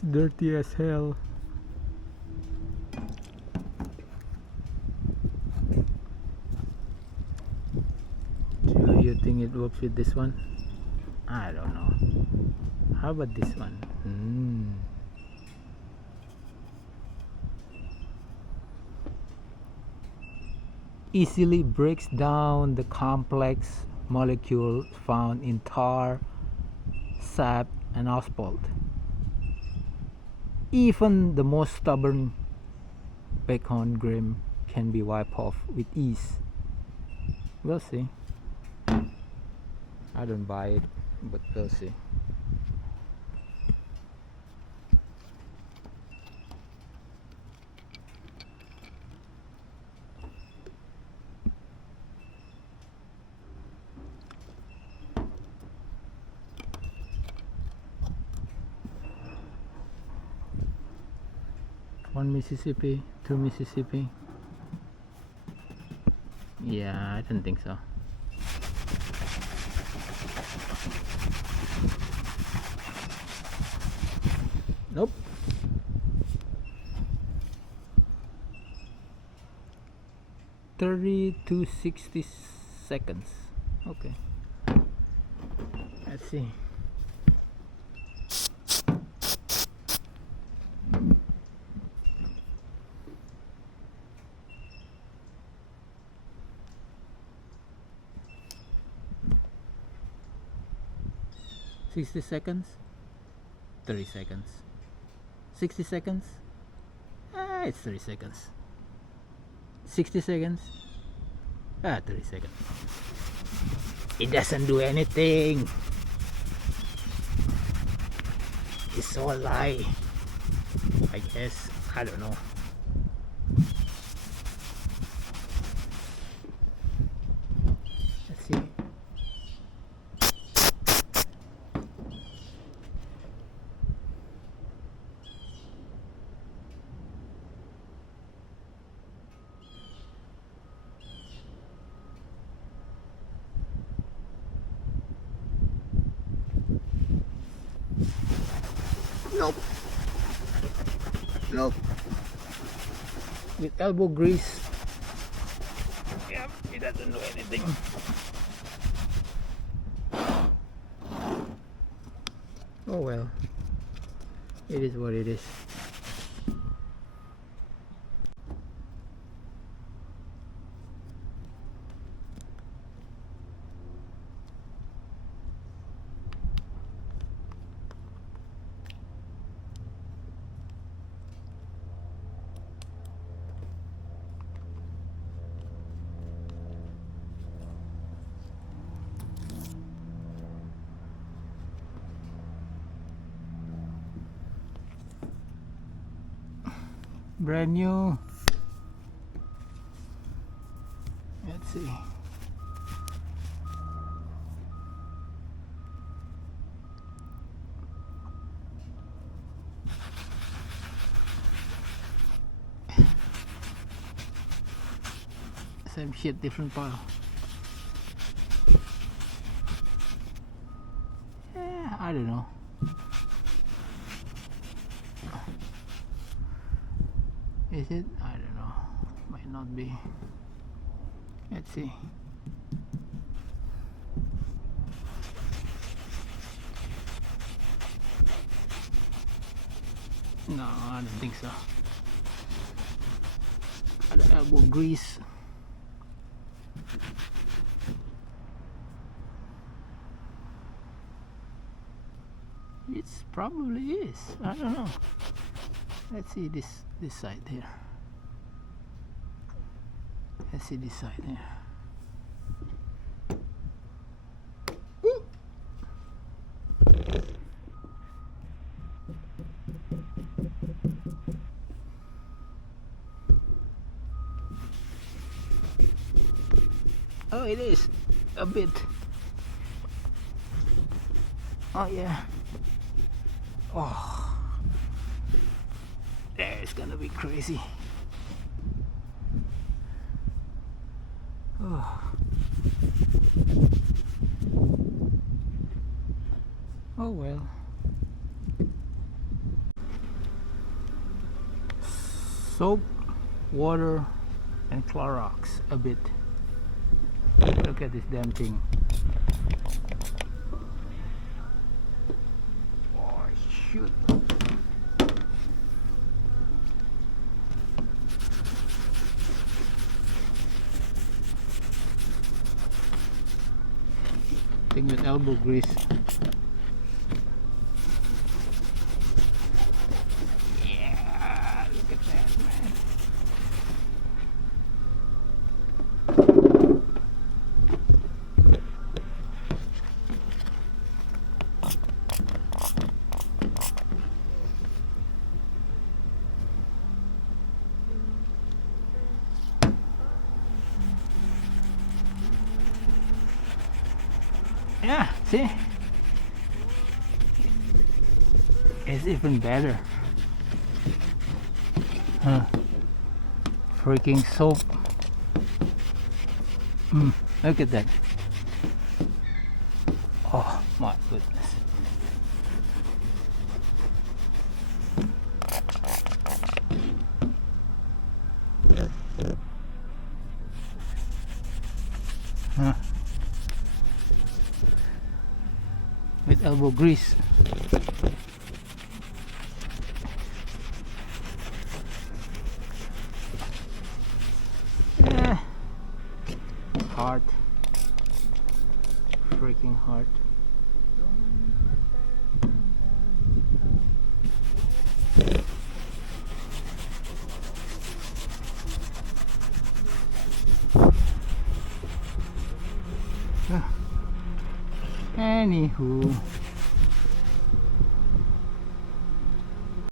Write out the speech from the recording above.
dirty as hell. Do you think it works with this one? I don't know. How about this one? Easily breaks down the complex molecules found in tar, sap, and asphalt. Even the most stubborn bacon grime can be wiped off with ease. We'll see. I don't buy it, but we'll see. One Mississippi, two Mississippi. Yeah, I don't think so. Nope. $30 to 60 seconds. Okay. Let's see. $60 seconds, 30 seconds, 60 seconds, it's 30 seconds, 60 seconds, 30 seconds. It doesn't do anything. It's all a lie, I guess. I don't know. Let's see. Nope. Nope. With elbow grease. Yep, it doesn't do anything. Oh well. It is what it is. Brand new. Let's see. Same shit, different pile. I don't know. Is it? I don't know. Might not be. Let's see. No, I don't think so. The elbow grease. It probably is. I don't know. Let's see this side here. Let's see this side here. Oh, it is a bit. Oh yeah. Oh, it's gonna be crazy. Oh. Oh well. soap, water, and Clorox a bit. Look at this damn thing. Oh shoot. Thing with elbow grease. Yeah, look at that, man. Yeah, see? It's even better. Freaking soap. Look at that. Oh my goodness. With elbow grease. Yeah. Hard. Freaking hard. Anywho.